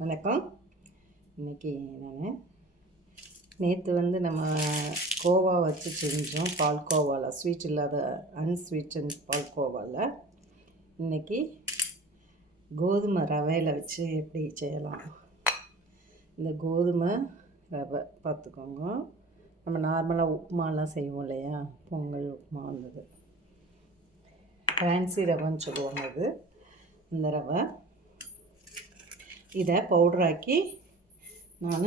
வணக்கம். இன்றைக்கி நான் நேற்று நம்ம கோவா வச்சு செஞ்சோம். பால்கோவாவில் ஸ்வீட் இல்லாத அன்ஸ்வீட்டன் பால்கோவாவில் இன்றைக்கி கோதுமை ரவையில் வச்சு எப்படி செய்யலாம். இந்த கோதுமை ரவை பார்த்துக்கோங்க. நம்ம நார்மலாக உப்புமாலாம் செய்வோம் இல்லையா, பொங்கல் உப்புமா வந்தது ஃபேன்சி ரவைன்னு சொல்லுவாங்க. அது இந்த ரவை இதை பவுடராக்கி நான்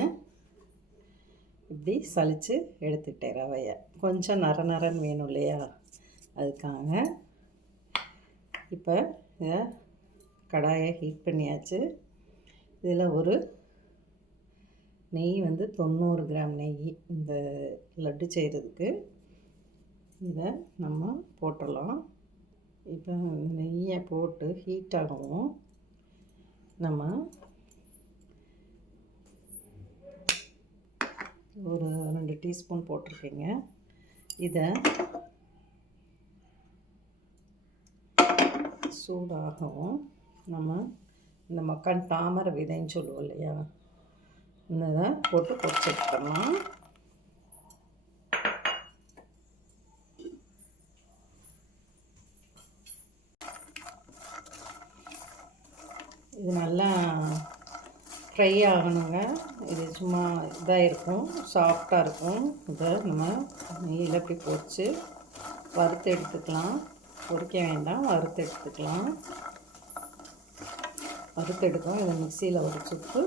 இப்படி சலித்து எடுத்துக்கிட்டேன். ரவையை கொஞ்சம் நரன்னு வேணும் இல்லையா, அதுக்காக. இப்போ இதை கடாயை ஹீட் பண்ணியாச்சு. இதில் ஒரு நெய் 90 கிராம் நெய் இந்த லட்டு செய்கிறதுக்கு இதை நம்ம போட்டுடலாம். இப்போ நெய்யை போட்டு ஹீட் ஆகவும் நம்ம ஒரு 2 டீஸ்பூன் போட்டிருக்கேங்க. இதை சூடாகவும் நம்ம இந்த மக்கான் தாமரை விதைன்னு சொல்லுவோம் இல்லையா, இந்த இதை போட்டு பொரிச்சு எடுத்துடலாம். இது நல்லா ஃப்ரை ஆகணுங்க. இது சும்மா இதாக இருக்கும், சாஃப்டாக இருக்கும். இதை நம்ம நெய்யில் இப்படி பொரித்து வறுத்து எடுத்துக்கலாம். பொரிக்க வேண்டாம், வறுத்து எடுத்துக்கலாம். வறுத்து எடுக்கும். இதை மிக்சியில் ஒரு சுக்கு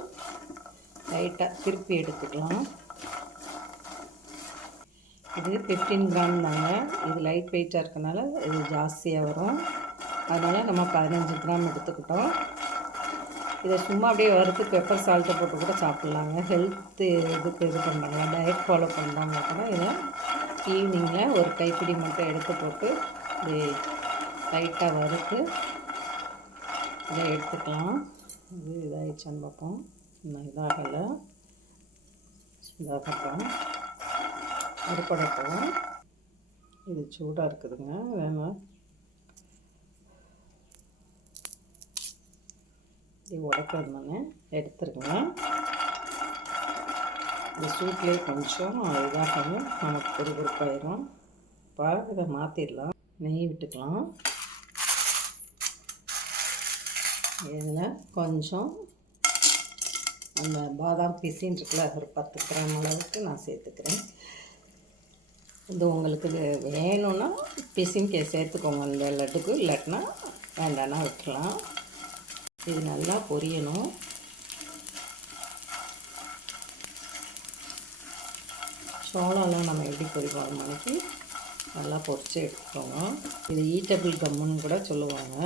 லைட்டாக திருப்பி எடுத்துக்கலாம். இது 15 கிராம் தாங்க. இது லைட் வெயிட்டாக இருக்கனால இது ஜாஸ்தியாக வரும். அதனால் நம்ம 15 கிராம் எடுத்துக்கிட்டோம். இதை சும்மா அப்படியே வறுத்து பெப்பர் சால்ட்டை போட்டு கூட சாப்பிட்லாங்க. ஹெல்த்து இதுக்கு இது பண்ணுறாங்க, டயட் ஃபாலோ பண்ணுறாங்க கூட இதை ஈவினிங்கில் ஒரு கைப்பிடி மட்டும் எடுத்து போட்டு இது லைட்டாக வறுத்து இதை எடுத்துக்கலாம். இது இதாகிடுச்சான்னு பார்ப்போம். இன்னும் இதாகலை, இதாகட்டும், அறுப்படட்டும். இது சூடாக இருக்குதுங்க. வேணும் இது உடைக்கிறதுனால எடுத்துருங்க. இந்த சூட்லேயே கொஞ்சம் இதாகவும் நமக்கு பொறுப்பாயிரும். இப்போ இதை மாற்றிடலாம். நெய் விட்டுக்கலாம். இதில் கொஞ்சம் அந்த பாதாம் பிசின்னு இருக்குல்ல, ஒரு 10 கிராம் அளவுக்கு நான் சேர்த்துக்கிறேன். இது உங்களுக்கு வேணும்னா பிசின் சேர்த்துக்கோங்க இந்த லட்டுக்கு, இல்லாட்டினா வேண்டானா விட்டுலாம். இது நல்லா பொரியணும். சோளம்லாம் நம்ம எப்படி பொரிப்போம் மணிக்கு நல்லா பொரித்து எடுத்துக்கோங்க. இது ஈட்டபிள் கம்முன்னு கூட சொல்லுவாங்க.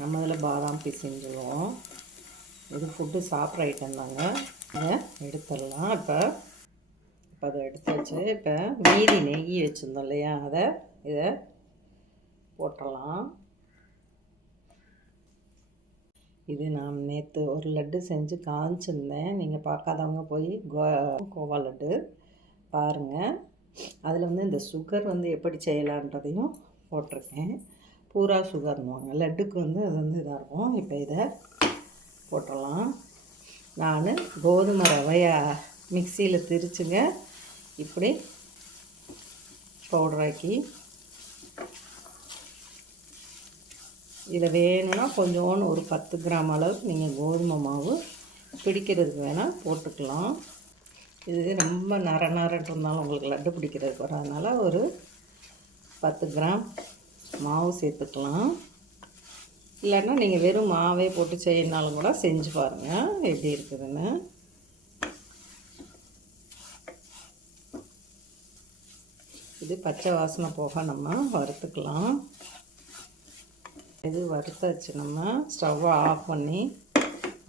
நம்ம இதில் பாதாம் பிசின்னு சொல்லுவோம். இது ஃபுட்டு சாப்பிட்ற ஐட்டம் தாங்க. இதை எடுத்துடலாம். இப்போ அதை எடுத்து வச்சு இப்போ மீதி நெய் வச்சுருந்தோம் இல்லையா, இதை போட்டுடலாம். இது நான் நேற்று ஒரு லட்டு செஞ்சு காமிச்சிருந்தேன். நீங்கள் பார்க்காதவங்க போய் கோவா லட்டு பாருங்கள். அதில் இந்த சுகர் எப்படி செய்யலான்றதையும் போட்டிருக்கேன். பூரா சுகர்னுவாங்க லட்டுக்கு. அது இதாக இருக்கும். இப்போ இதை போட்டுடலாம். நான் கோதுமை ரவையை மிக்சியில் திரிச்சுங்க இப்படி பவுடராக்கி, இதில் வேணும்னா கொஞ்சோன்னு ஒரு 10 கிராம் அளவுக்கு நீங்கள் கோதுமை மாவு பிடிக்கிறதுக்கு வேணால் போட்டுக்கலாம். இது ரொம்ப நரன்னு இருந்தாலும் உங்களுக்கு லட்டு பிடிக்கிறதுக்கு வராதனால ஒரு 10 கிராம் மாவு சேர்த்துக்கலாம். இல்லைன்னா நீங்கள் வெறும் மாவே போட்டு செய்யணுனாலும் கூட செஞ்சு பாருங்கள் எப்படி இருக்குதுன்னு. இது பச்சை வாசனை போக நம்ம வறுத்துக்கலாம். இது வறுத்தாச்சு. நம்ம ஸ்டவ்வை ஆஃப் பண்ணி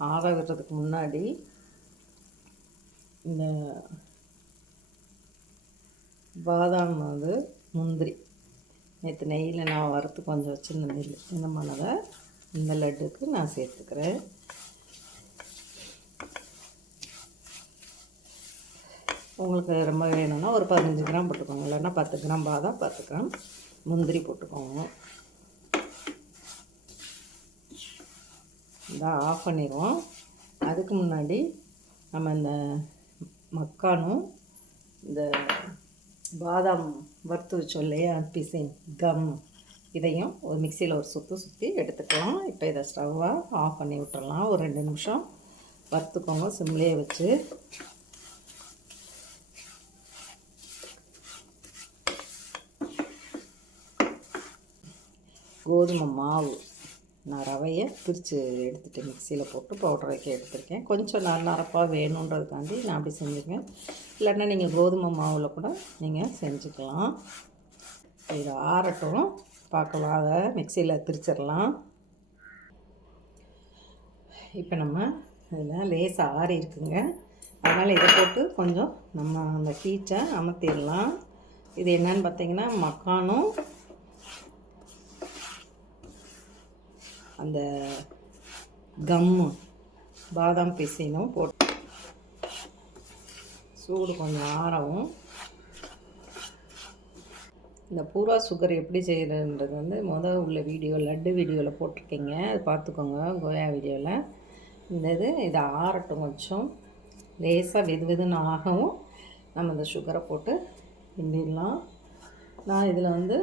ஆற விடுறதுக்கு முன்னாடி இந்த பாதாம் முந்திரி நேற்று நெய்யில் நான் வறுத்து கொஞ்சம் வச்சுருந்த நெல் என்னமானதை இந்த லட்டுக்கு நான் சேர்த்துக்கிறேன். உங்களுக்கு ரொம்ப வேணும்னா ஒரு 15 கிராம் போட்டுக்கோங்க, இல்லைன்னா 10 கிராம் பாதாம், 10 கிராம் முந்திரி போட்டுக்கோங்க. இதை ஆஃப் பண்ணிடுவோம். அதுக்கு முன்னாடி நம்ம இந்த மக்கானும் இந்த பாதாம் வறுத்து வச்சோம் இல்லையா பிசின் கம், இதையும் ஒரு மிக்சியில் ஒரு சுற்றி எடுத்துக்கலாம். இப்போ இதை ஸ்டவ்வை ஆஃப் பண்ணி விட்டுறலாம். ஒரு 2 நிமிஷம் வறுத்துக்கோங்க சிம்லேயே வச்சு. கோதுமை மாவு நான் ரவையை பிரித்து எடுத்துகிட்டு மிக்சியில் போட்டு பவுடராக்கி எடுத்துருக்கேன். கொஞ்சம் நரப்பாக வேணுன்றதுக்காண்டி நான் அப்படி செஞ்சுருக்கேன். இல்லைன்னா நீங்கள் கோதுமை மாவில் கூட நீங்கள் செஞ்சுக்கலாம். இதை ஆறட்டும், பார்க்கலாம். அதை மிக்சியில் திரிச்சிடலாம். இப்போ நம்ம இதில் லேசாக ஆறி இருக்குங்க, அதனால் இதை போட்டு கொஞ்சம் நம்ம அந்த ஹீட்டை அமர்த்திடலாம். இது என்னன்னு பார்த்தீங்கன்னா மக்கானும் அந்த கம்மு பாதாம் பிசினும் போட்டு சூடு கொஞ்சம் ஆறவும். இந்த பூரா சுகர் எப்படி செய்கிறதுன்றது வந்து உள்ள வீடியோ லட்டு வீடியோவில் போட்டிருக்கீங்க, அது பார்த்துக்கோங்க. கோயா வீடியோவில் இதை ஆறட்டும். கொஞ்சம் லேசாக வெதுன்னு ஆகவும் நம்ம இந்த சுகரை போட்டு கிண்டிடலாம். நான் இதில் வந்து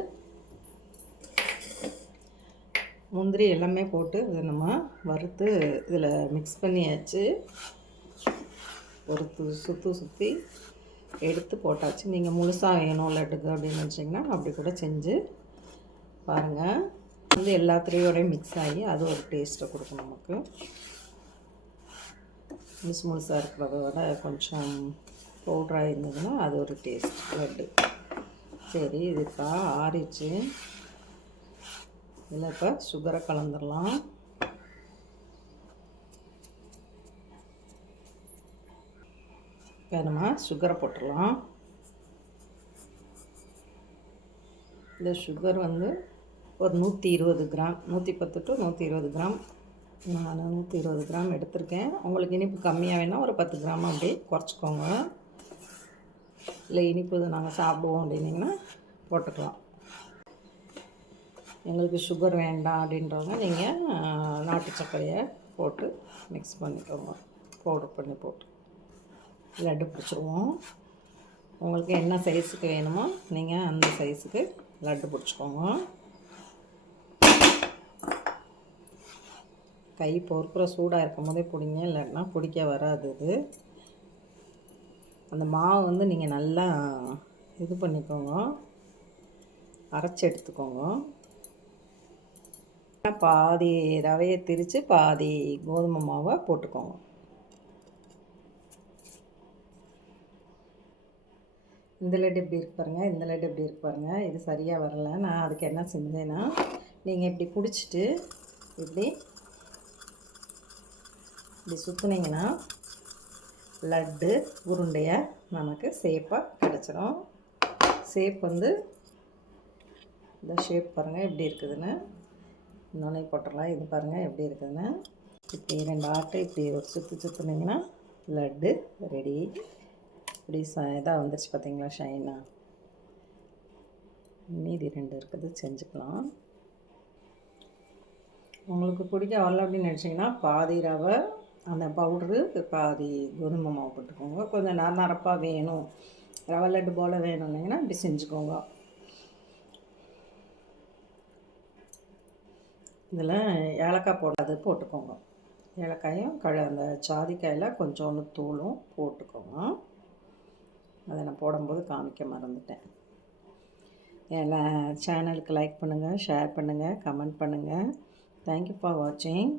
முந்திரி எல்லாமே போட்டு இதை நம்ம வறுத்து இதில் மிக்ஸ் பண்ணியாச்சு. ஒரு சுற்றி எடுத்து போட்டாச்சு. நீங்கள் முழுசாக வேணும் லட்டுக்கு அப்படின்னு நினச்சிங்கன்னா அப்படி கூட செஞ்சு பாருங்கள். எல்லாத்துலேயோடையும் மிக்ஸ் ஆகி அது ஒரு டேஸ்ட்டை கொடுக்கும் நமக்கு. முழுசாக இருக்கிறத விட கொஞ்சம் பவுட்ராக இருந்ததுன்னா அது ஒரு டேஸ்ட் லட்டு. சரி, இதுக்கா ஆறிச்சு. இதில் இப்போ சுகரை கலந்துடலாம். இப்போ நம்ம சுகரை போட்டுடலாம். இந்த சுகர் வந்து ஒரு 120 கிராம், 110 to 120 கிராம். நான் 120 கிராம் எடுத்திருக்கேன். உங்களுக்கு இனிப்பு கம்மியாக வேணால் ஒரு 10 கிராம் அப்படி குறைச்சிக்கோங்க. இல்லை இனிப்பு நாங்கள் சாப்பிடுவோம் அப்படின்னிங்கன்னா போட்டுக்கலாம். எங்களுக்கு சுகர் வேண்டாம் அப்படின்றவங்க நீங்கள் நாட்டு சர்க்கரையை போட்டு மிக்ஸ் பண்ணிக்கோங்க. பவுடர் பண்ணி போட்டு லட்டு பிடிச்சிருவோம். உங்களுக்கு என்ன சைஸுக்கு வேணுமோ நீங்கள் அந்த சைஸுக்கு லட்டு பிடிச்சிக்கோங்க. கை பொறுக்கிற சூடாக இருக்கும் போதே பிடிங்க, இல்லைன்னா பிடிக்க வராது. இது அந்த மாவு வந்து நீங்கள் நல்லா இது பண்ணிக்கோங்க, அரைச்சி எடுத்துக்கோங்க. பாதி ரவையை திரித்து பாதி கோதுமை மாவை போட்டுக்கோங்க. இந்த லட்டு எப்படி இருக்கு பாருங்கள், இந்த லட்டு எப்படி இருக்கு பாருங்கள். இது சரியாக வரல. நான் அதுக்கு என்ன செஞ்சேன்னா, நீங்கள் இப்படி பிடிச்சிட்டு இப்படி சுற்றுனீங்கன்னா லட்டு உருண்டையாக நமக்கு ஷேப்பாக கிடச்சிரும். ஷேப் வந்து இந்த ஷேப் பாருங்கள் எப்படி இருக்குதுன்னு. இன்னொன்னே போட்டுடலாம். இது பாருங்கள் எப்படி இருக்குதுன்னு. இப்படி 2 ஆட்டை இப்படி ஒரு சுற்றுனீங்கன்னா லட்டு ரெடி. இப்படி இதாக வந்துருச்சு பார்த்தீங்களா, ஷைனாக. மீதி 2 இருக்குது, செஞ்சுக்கலாம். உங்களுக்கு பிடிக்க வரல அப்படின்னு நினச்சிங்கன்னா பாதி ரவை அந்த பவுட்ரு பாதி கோதுமை மாவு போட்டுக்கோங்க. கொஞ்சம் நரப்பாக வேணும், ரவை லட்டு போல் வேணும்னிங்கன்னா இப்படி செஞ்சுக்கோங்க. இதில் ஏலக்காய் போடாது போட்டுக்கோங்க. ஏலக்காயும் அந்த ஜாதிக்காயில் கொஞ்சோண்டு தூளும் போட்டுக்கோங்க. அதை நான் போடும்போது காமிக்க மறந்துட்டேன். என் சேனலுக்கு லைக் பண்ணுங்கள், ஷேர் பண்ணுங்கள், கமெண்ட் பண்ணுங்கள். தேங்க்யூ ஃபார் வாட்சிங்.